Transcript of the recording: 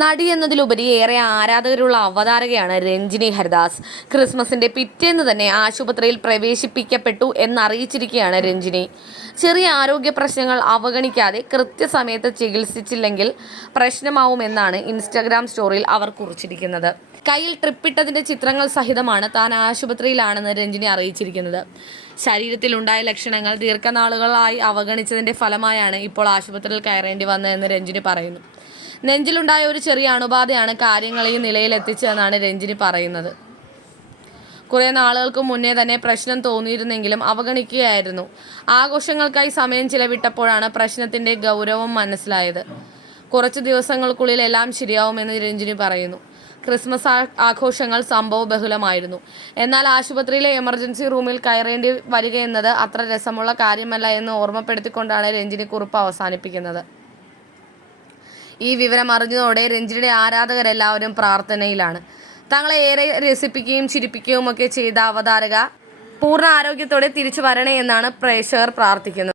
നടി എന്നതിലുപരി ഏറെ ആരാധകരുള്ള അവതാരകയാണ് രഞ്ജിനി ഹരിദാസ്. ക്രിസ്മസിന്റെ പിറ്റേന്ന് തന്നെ ആശുപത്രിയിൽ പ്രവേശിപ്പിക്കപ്പെട്ടു എന്നറിയിച്ചിരിക്കുകയാണ് രഞ്ജിനി. ചെറിയ ആരോഗ്യ പ്രശ്നങ്ങൾ അവഗണിക്കാതെ കൃത്യസമയത്ത് ചികിത്സിച്ചില്ലെങ്കിൽ പ്രശ്നമാവുമെന്നാണ് ഇൻസ്റ്റാഗ്രാം സ്റ്റോറിയിൽ അവർ കുറിച്ചിരിക്കുന്നത്. കയ്യിൽ ട്രിപ്പിട്ടതിന്റെ ചിത്രങ്ങൾ സഹിതമാണ് താൻ ആശുപത്രിയിലാണെന്ന് രഞ്ജിനി അറിയിച്ചിരിക്കുന്നത്. ശരീരത്തിലുണ്ടായ ലക്ഷണങ്ങൾ ദീർഘനാളുകളായി അവഗണിച്ചതിന്റെ ഫലമായാണ് ഇപ്പോൾ ആശുപത്രിയിൽ കയറേണ്ടി വന്നതെന്ന് രഞ്ജിനി പറയുന്നു. നെഞ്ചിലുണ്ടായ ഒരു ചെറിയ അണുബാധയാണ് കാര്യങ്ങൾ ഈ നിലയിലെത്തിച്ചതെന്നാണ് രഞ്ജിനി പറയുന്നത്. കുറേ നാളുകൾക്ക് മുന്നേ തന്നെ പ്രശ്നം തോന്നിയിരുന്നെങ്കിലും അവഗണിക്കുകയായിരുന്നു. ആഘോഷങ്ങൾക്കായി സമയം ചിലവിട്ടപ്പോഴാണ് പ്രശ്നത്തിന്റെ ഗൗരവം മനസ്സിലായത്. കുറച്ച് ദിവസങ്ങൾക്കുള്ളിൽ എല്ലാം ശരിയാവുമെന്ന് രഞ്ജിനി പറയുന്നു. ക്രിസ്മസ് ആഘോഷങ്ങൾ സംഭവ ബഹുലമായിരുന്നു. എന്നാൽ ആശുപത്രിയിലെ എമർജൻസി റൂമിൽ കയറേണ്ടി വരികയെന്നത് അത്ര രസമുള്ള കാര്യമല്ല എന്ന് ഓർമ്മപ്പെടുത്തിക്കൊണ്ടാണ് രഞ്ജിനി കുറിപ്പ് അവസാനിപ്പിക്കുന്നത്. ഈ വിവരം അറിഞ്ഞതോടെ രഞ്ജിനിയുടെ ആരാധകരെല്ലാവരും പ്രാർത്ഥനയിലാണ്. തങ്ങളെ ഏറെ രസിപ്പിക്കുകയും ചിരിപ്പിക്കുകയും ഒക്കെ ചെയ്ത അവതാരക പൂർണ ആരോഗ്യത്തോടെ തിരിച്ചു വരണേ എന്നാണ് പ്രേക്ഷകർ പ്രാർത്ഥിക്കുന്നത്.